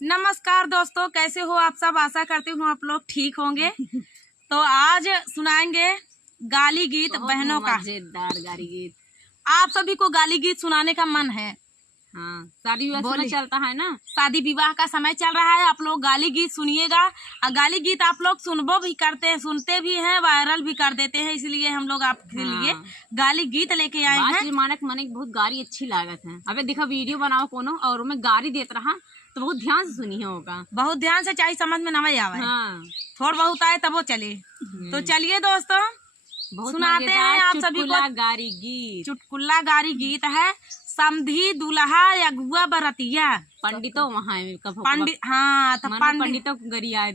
नमस्कार दोस्तों, कैसे हो आप सब। आशा करती हूँ आप लोग ठीक होंगे। तो आज सुनाएंगे गाली गीत बहनों का। मजेदार गाली गीत। आप सभी को गाली गीत सुनाने का मन है? हाँ, शादी विवाह में चलता है ना। शादी विवाह का समय चल रहा है, आप लोग गाली गीत सुनिएगा। और गाली गीत आप लोग सुनबो भी करते हैं, सुनते भी हैं, वायरल भी कर देते हैं। इसलिए हम लोग आपके लिए गाली गीत लेके आए हैं। मानक मने बहुत गाली अच्छी लागत है। अबे देखा वीडियो बनाओ कोनो और मैं गाली देत रहा तो बहुत ध्यान से सुनी होगा। बहुत ध्यान से, चाहे समझ में नहीं आवे। हाँ, थोड़ा बहुत आए तब वो चले। तो चलिए दोस्तों, सुनाते हैं आप सभी को गाली गीत। चुटकुला गाली गीत है। समधी दुल्हा या गुआ बरतिया पंडितों वहाँ पंडित, हाँ तो पंडितों गरिया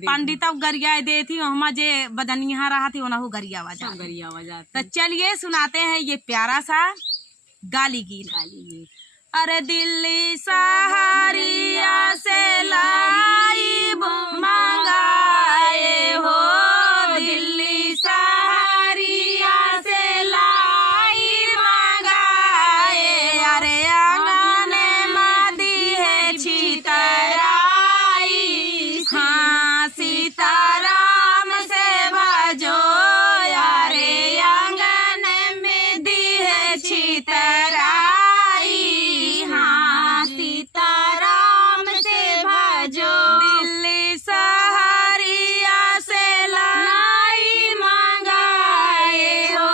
दे थी वहाँ जे बदनिया रहा थी वह गरिया वजह। तो चलिए सुनाते हैं ये प्यारा सा गाली गीत। अरे दिल्ली सहारिया से लाई मंगाए हो, दिल्ली सहारिया से लाई मंगाए। अरे आंगन मादी है छितराई, हाँ सीताराम से भजो। अरे आंगन में दी है छितराई, दिल्ली सहारिया से लाई मंगाए हो,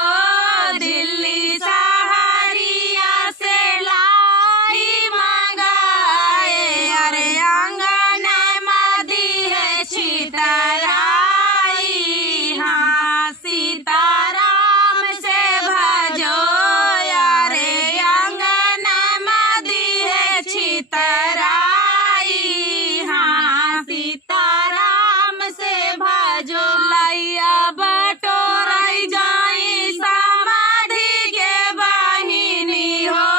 दिल्ली सहारिया से लाई मंगाए। अरे आंगन मादी है छितराई, हाँ सीताराम से भजो। अरे आंगन मादी है छितराई, सीताराम से भजो। लैया बटोराई जाई समाधि के बहिनी हो,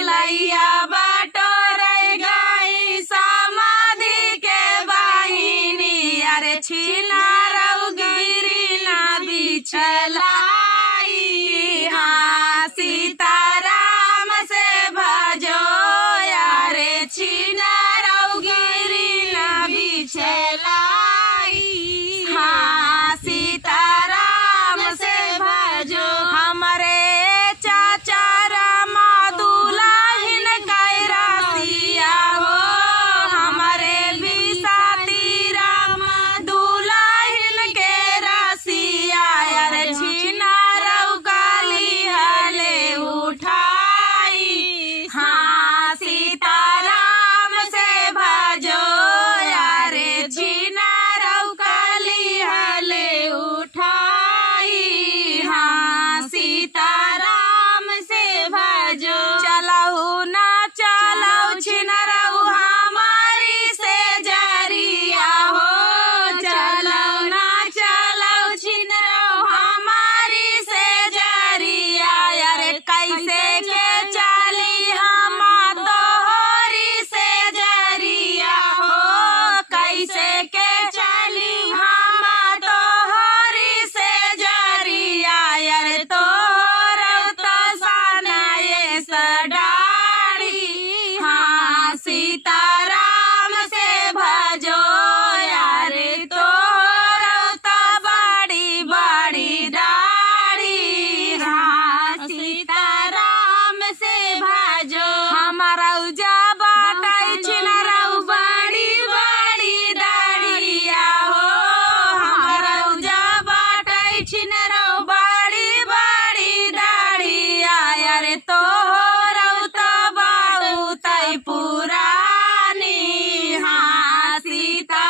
लैया बटोराई गई समाधि के बहिनी। अरे छीना रऊ गिरी ना बिछलाई, हाँ सीताराम से भजो। अरे छीना रऊ गिरी ना बिछलाई, हाँ सीताराम से भजो। हमारे चाचा रामा दुल्हन कैरसिया हो, हमारे बिसाती रामा दुल्हन के रसिया। अरे छीना रऊ गाली हले उठाई, हाँ सीताराम से भजो। अरे छीना रऊ गाली हले उठाई, हाँ सीताराम से भजो। चलहु ना चलऊ छीना रऊ हमारी से जरिया हो, चलऊ ना चलऊ छीना रऊ हमारी से जरिया। अरे कैसे के चली हम तोहरी से जरिया हो, कैसे के चली हम तोहरी से जरिया। अरे तोहर तो सनाए सडाड़ी, हाँ सीताराम से भजो। अरे तोहर तो बड़ी बड़ी दाढ़ी, हाँ सीताराम से भजो। हमारा उजा बाटाई छिना रऊ बड़ी बड़ी दाढ़िया हो, हमारा उजा बाटाई छिना रऊ बड़ी बड़ी दाढ़िया। अरे तोहर तो बाऊ तई पुरानी, हाँ सीता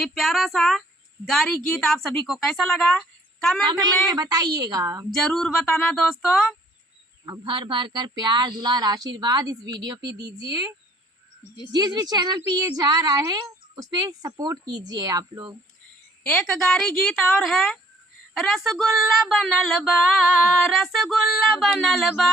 ये प्यारा सा गारी गीत आप सभी को कैसा लगा कमेंट में बताइएगा। जरूर बताना दोस्तों। भर भर कर प्यार दुलार आशीर्वाद इस वीडियो पे दीजिए। जिस भी चैनल पे ये जा रहा है उस पे सपोर्ट कीजिए आप लोग। एक गारी गीत और है, रसगुल्ला बनल बा, रसगुल्ला बनल बा,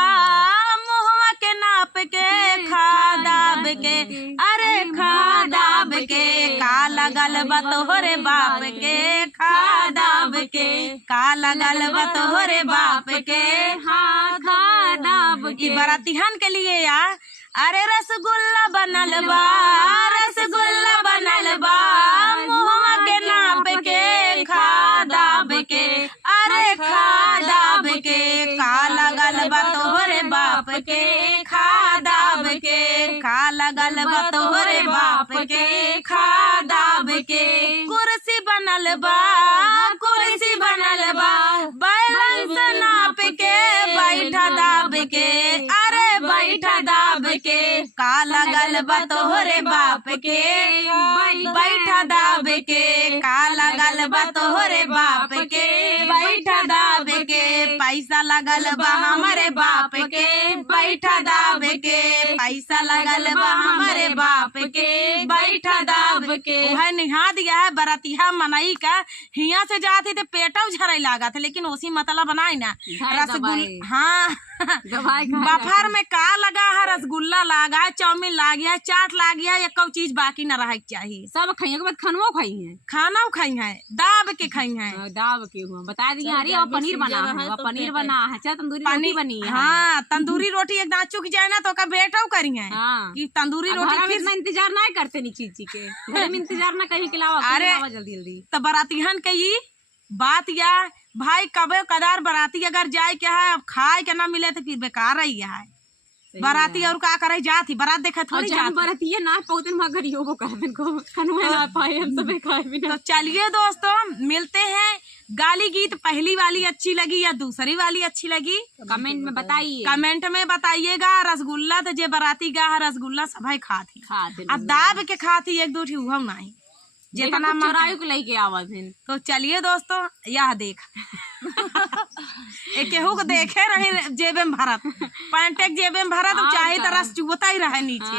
मुहवा के नाप के खा दाब के, अरे खा दाब के, का लगल बा तोहरे बाप के, खा दाब के, का लगल बा तोहरे बाप के, हाँ खा दाब के। बरातिहन के लिए या अरे रसगुल्ला बनल बा, रसगुल्ला बनल बा, मुहवा के नाप के खा दाब के, अरे खा दाब के, का लगल बा तोहरे बाप के, खा दाब के, का लगल बा तोहरे बाप के, खा दाब के। कुर्सी बनल बा, कुर्सी बनल बा, बैलन से नाप के बैठा दाब के, अरे बैठा दाब के, का लगल बा तोहरे बाप के, बैठा दाब के, का लगल बा तोहरे बाप के, बैठा दाब के, पैसा लगल बा हमारे बाप के, बैठा दाब के, पैसा लगल बा हमारे बाप के, बैठा दाब के। है निहा दिया है बरातिया मनाई का, हिया से जाती थे पेटा झरई लागा था, लेकिन उसी मतलब बनाई ना रसगुल्ला। हाँ बफर में का लगा है, रसगुल्ला लगा है, चाउमीन ला गया है, चाट ला गया है, एक चीज बाकी न रह चाहिए। सब खाइए के बाद खानवो खाई है, खाना खाई है, दाब के खाई है, दाब के हुआ बता दी। अरे और पनीर बना है, पनीर बना है, चाहे तंदूरी रोटी बनी है। हाँ तंदूरी रोटी एक दांत चुक जाए ना तो का बेटा करी है कि तंदूरी रोटी फिर ना इंतजार ना करते नी चीज के घर में इंतजार ना कहीं के अलावा। अरे जल्दी जल्दी तो बरातिहन के ये बात या भाई कबे कदार बराती अगर जाए क्या है, अब खाए के ना मिले तो फिर बेकार रही है बराती। और का करे जाती बारात देखे थोड़ी जाती बराती है ना पौधे मगर यो कहते को खनवा ना पाए हम सब खाए बिना। तो चलिए दोस्तों मिलते हैं। गाली गीत पहली वाली अच्छी लगी या दूसरी वाली अच्छी लगी कमेंट में बताइए, कमेंट में बताइएगा। रसगुल्ला तो जे बराती गा रसगुल्ला सभी खाती अब दाब के खाती एक दो हुआ नहीं जितना चोराई को लेके आवाज है। तो चलिए दोस्तों यह देख केहू को देखे रहे जेबे में भरत पैंट जेबे में भरत चाहे तो रस चुबता ही रहे नीचे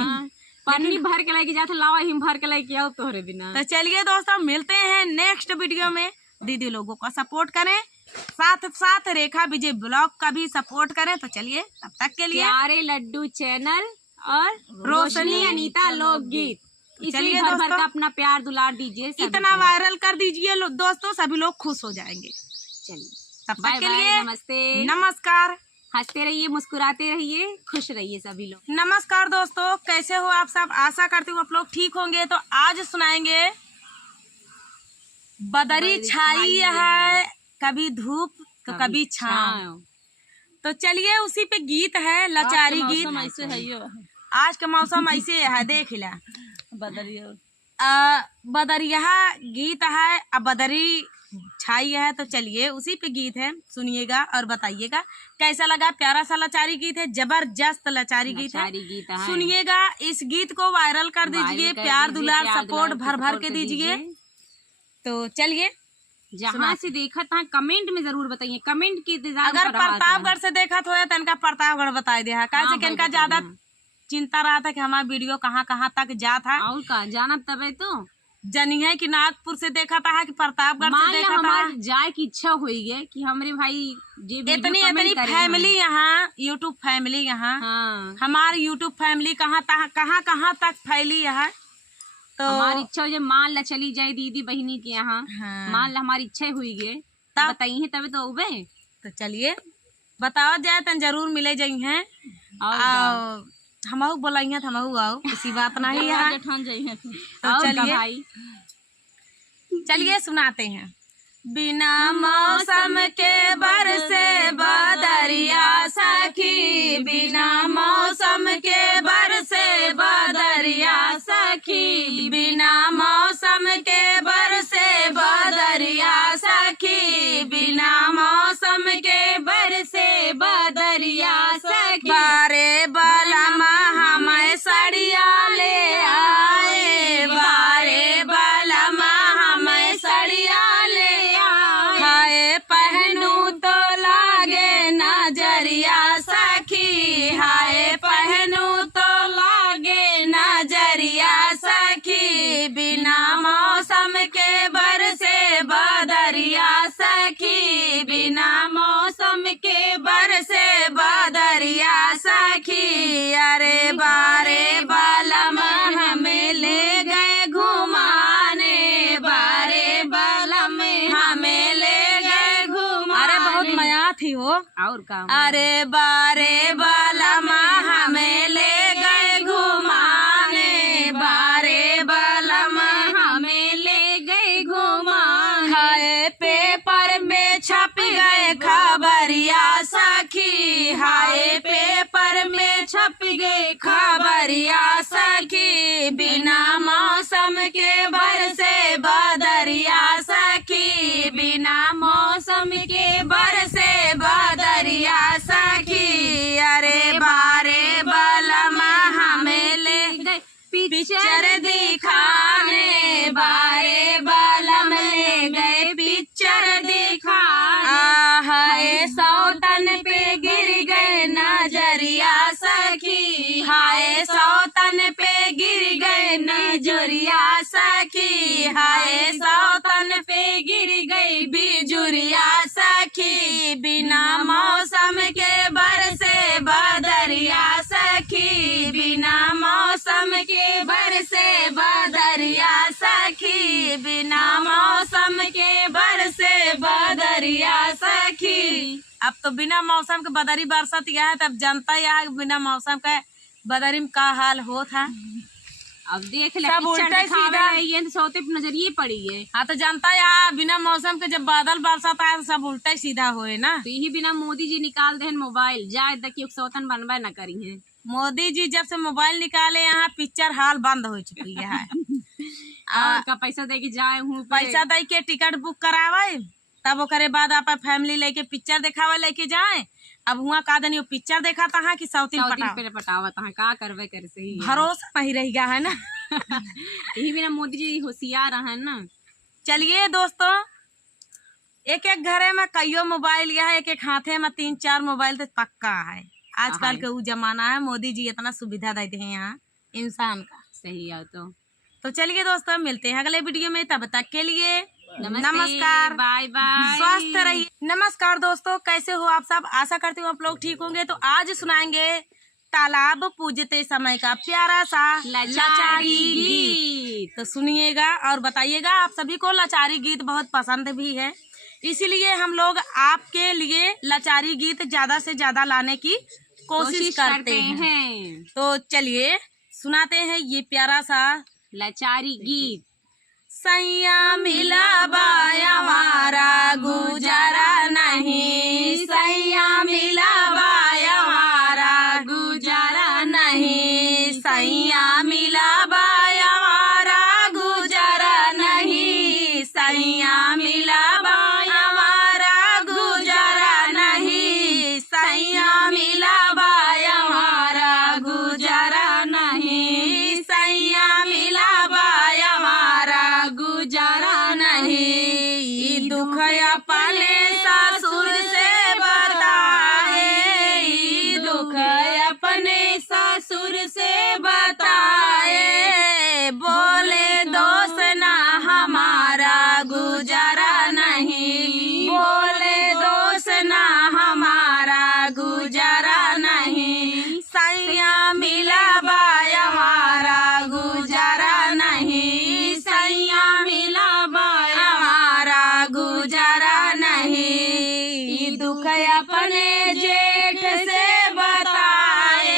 पानी भर के लेके जाते लावा हिम भर के लेके आओ तोहरे बिना। तो चलिए दोस्तों मिलते हैं नेक्स्ट वीडियो में। दीदी लोगों का सपोर्ट करें, साथ साथ रेखा विजय ब्लॉग का भी सपोर्ट करें। तो चलिए तब तक के लिए प्यारे लड्डू चैनल और रोशनी अनीता लोकगीत चलिए भर भर का अपना प्यार दुलार दीजिए, इतना वायरल कर दीजिए दोस्तों, सभी लोग खुश हो जाएंगे। चलिए तब तक के लिए नमस्ते नमस्कार। हंसते रहिए, मुस्कुराते रहिए, खुश रहिए सभी लोग। नमस्कार दोस्तों, कैसे हो आप सब? आशा करती हूँ आप लोग ठीक होंगे। तो आज सुनाएंगे बदरी छाई है, कभी धूप तो कभी छाँव। तो चलिए उसी पे गीत है, लाचारी गीत। ऐसे है आज का मौसम ऐसे है, देख ला बदरिया गीत है, अब बदरी छाई है। तो चलिए उसी पे गीत है, सुनिएगा और बताइएगा कैसा लगा। प्यारा सा लाचारी गीत है, जबरदस्त लाचारी गीत है, सुनिएगा। इस गीत को वायरल कर दीजिए, प्यार दुलार सपोर्ट भर भर के दीजिए। तो चलिए जहाँ से देखा था कमेंट में जरूर बताइए, कमेंट की अगर प्रतापगढ़ से देखा तो इनका प्रतापगढ़ बता दिया है, कैसे इनका ज्यादा चिंता रहा था कि हमारा वीडियो कहाँ कहाँ तक जा था और का जाना तबे तो जनी है कि नागपुर से देखा था कि प्रतापगढ़ से देखा था। जाए की इच्छा हुई है कि हमारे भाई इतनी फैमिली यहाँ यूट्यूब फैमिली यहाँ हमारी यूट्यूब फैमिली कहाँ तक फैली है। तो हमारी इच्छा हो मान ला चली जाए दीदी बहनी के यहाँ, मान ला हमारी इच्छा हुई है तब बताइए तबे तो उबे। तो चलिए बताओ जाए तो जरूर मिले जाई हैं और हमहू बोलाई है हमहू आओ, इसी बात नहीं है। तो चलिए सुनाते हैं। बिना मौसम के बरसे बदरिया सखी, बिना मौसम के बरसे बदरिया सखी, बिना मौसम के बरसे बदरिया सखी, बिना मौसम के बरसे बदरिया सखी। बारे बलमा हमें सड़िया ले आए, बारे बलमा बिना मौसम के बरसे बदरिया सखी। अरे बारे बालम हमें ले गए घुमाने, बारे बालम हमें ले गए घुमाने। अरे बहुत मया थी वो। और का? अरे बारे बालम हमें ले गए घुमाने, बारे बालम हमें ले गए घुमाने। हाय पेपर में छप गए खबरिया सखी, हाय पेपर में छप गए खबरिया सखी। बिना मौसम के बरसे बदरिया सखी, बिना मौसम के बरसे बदरिया सखी। अरे बारे बालम हमें ले गए पिक्चर दिखाने, बारे बालम ले गए पिक्चर दिखाने। हाय सौतन पे गिर गए नजरिया सखी, हाय सौतन पे गिर गए नजरिया सखी, हाय सौतन पे गिर गई बिजुरिया सखी। बिना मौसम के बरसे बदरिया सखी, बिना मौसम के बरसे बदरिया सखी, बिना मौसम के बरसे बदरिया सखी। अब तो बिना मौसम के बदरी बरसत यह है, तब जनता यह बिना मौसम के बदरी में का हाल हो था। अब देख ले सब उल्टा सीधा ये सौते पे नजरिए पड़ी है। हाँ तो जनता यहाँ बिना मौसम के जब बादल बरसाता है तो सब उल्टा सीधा होए ना। तो यही बिना मोदी जी निकाल दे मोबाइल जाए देखिए सौतन बनवा न करी है। मोदी जी जब से मोबाइल निकाले यहाँ पिक्चर हाल बंद हो चुकी है। का पैसा दे के जाए हूँ, पैसा दे के टिकट बुक करावे, तब ओकरे बाद आप फैमिली लेके पिक्चर दिखावे लेके जाए। अब हुआ का दनी पिक्चर देखा था कि सौतीन पटावा था का करवे कर सही भरोसा नहीं रह गया है ना। यही बिना मोदी जी होशियार है ना। चलिए दोस्तों, एक एक घरे में कईयो मोबाइल या है, एक एक हाथे में 3-4 मोबाइल तो पक्का है। आजकल के वो जमाना है, मोदी जी इतना सुविधा देते हैं यहाँ इंसान का। सही है। तो चलिए दोस्तों, मिलते हैं अगले वीडियो में, तब तक के लिए नमस्कार, बाय बाय, स्वस्थ रहिए। नमस्कार दोस्तों, कैसे हो आप सब? आशा करती हूँ आप लोग ठीक होंगे। तो आज सुनाएंगे तालाब पूजते समय का प्यारा सा लाचारी गीत। तो सुनिएगा और बताइएगा। आप सभी को लाचारी गीत बहुत पसंद भी है, इसीलिए हम लोग आपके लिए लाचारी गीत ज्यादा से ज्यादा लाने की कोशिश करते हैं। तो चलिए सुनाते हैं ये प्यारा सा लाचारी गीत। सैया मिला बाया हमारा गुजारा नहीं, सैया मिला बाया हमारा गुजारा नहीं, सैया मिला बाया हमारा गुजारा नहीं, सैया मिला बाया हमारा गुजारा नहीं, सैया मिला बाया हमारा गुजारा नहीं, सैया मिला बाया हमारा गुजारा नहीं। दुख अपने ससुर से बताए, दुख अपने ससुर से बताए, बोले दोस्त ना हमारा गुजारा नहीं, बोले दोस्त ना हमारा गुजारा नहीं, सैया मिला बाया हमारा गुजारा नहीं, सैया मिला बाया हमारा गुजारा नहीं। दुख अपने जेठ से बताए,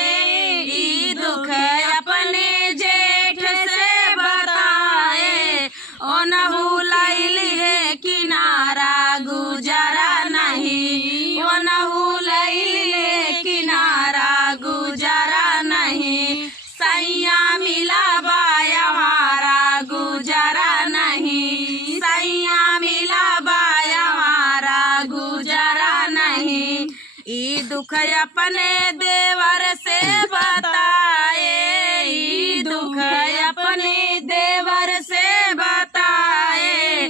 दुख अपने जेठ से बताए, ओ नहु लाइल है किनारा गुजारा नहीं, ओ नहु लाइल है किनारा गुजारा नहीं, सैया मिला बाया हमारा गुजारा नहीं, सैया मिला बाया हमारा गुजारा नहीं। ई दुख अपने देवर से बताए, ई दुख अपने देवर से बताए,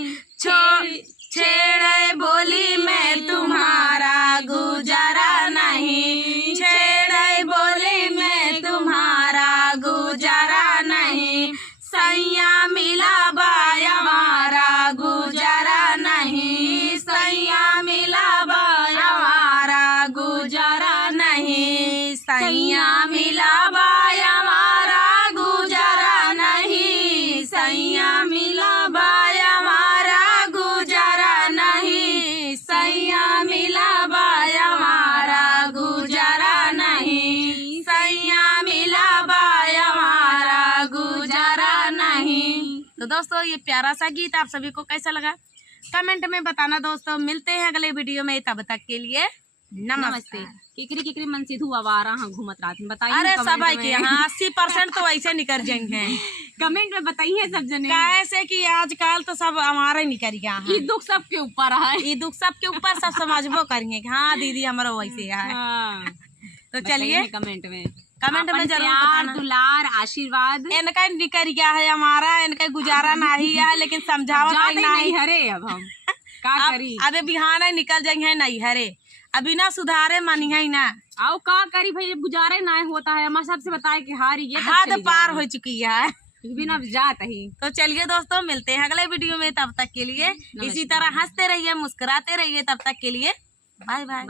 छेड़े बोली मैं तुम्हारा गुजारा नहीं, छेड़े बोली मैं तुम्हारा गुजारा नहीं, सैया मिला बाया हमारा गुजारा नहीं, सैया मिला बाया ये प्यारा सा गीत आप सभी को कैसा लगा कमेंट में बताना दोस्तों। मिलते हैं अगले वीडियो में, तब तक के लिए नमस्ते। किकरी किकरी मन सिद्धू आवारा हाँ घूमत रात में बताइए अरे कमेंट सब में। के यहाँ 80% तो ऐसे निकल जाएंगे। कमेंट में बताइए सब जने। कैसे कि आजकल तो सब हमारे निकल गया है। ये दुख सबके ऊपर है, ये दुख सबके ऊपर सब समझबो करेंगे कि हाँ दीदी हमारा वैसे है। हाँ। तो चलिए कमेंट में में जरूर प्यार बताना। दुलार आशीर्वाद इनका निकल गया है हमारा, इनका गुजारा नहीं है, लेकिन समझावा जाते नहीं। नहीं हरे अब हम का करी। अबे बिहान निकल जाएंगे नहीं हरे, अभी ना सुधारे मानी है ना। आओ का करी भाई, गुजारे ना होता है। हमारे सबसे बताए कि हारी ये हद पार हो चुकी है। बिना जात ही। तो चलिए दोस्तों मिलते हैं अगले वीडियो में, तब तक के लिए इसी तरह हंसते रहिए मुस्कुराते रहिए। तब तक के लिए बाय बाय।